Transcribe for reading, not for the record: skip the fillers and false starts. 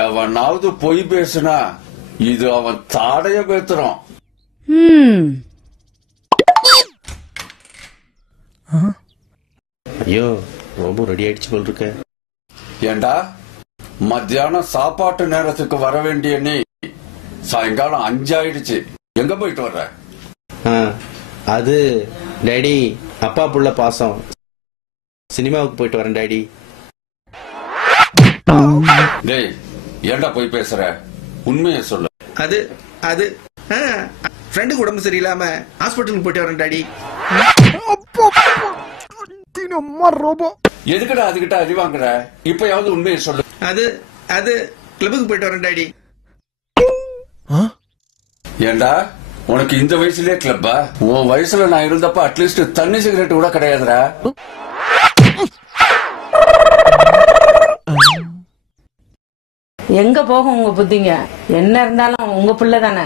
எவனாவது பொய் பேசுனா இது அவன் தாடைய பேத்துறான். ஐயோ ரொம்ப ரெடி ஆயிடுச்சு போல் இருக்க. ஏண்டா மத்தியானம் சாப்பாட்டு நேரத்துக்கு வர வேண்டிய நீ சாயங்காலம் 5 ஆயிடுச்சு. எங்க போயிட்டு வர்ற? அது டாடி அப்பா புள்ள பாசம், சினிமாவுக்கு போயிட்டு வரேன் டாடி. டேய் ஏண்டா போய் பேசுற? உண்மையை சொல்லு. அது அது ஃப்ரெண்டுக்கு உடம்பு சரியில்லாம ஹாஸ்பிட்டலுக்கு போயிட்டு வரேன் டாடி. எதுக்குடா அதுகிட்ட அடி வாங்குற? இப்பயாவது உண்மையை சொல்லு. அது அது கிளப்புக்கு போயிட்டு வரேன் டாடி. ஏண்டா உனக்கு இந்த வயசுலயே கிளப்பா? உன் வயசுல நான் இருந்தப்ப அட்லீஸ்ட் தண்ணி சிகரெட் கூட கிடையாதுடா. எங்க போகும் உங்க புத்திங்க? என்ன இருந்தாலும் உங்க பிள்ளை தானே.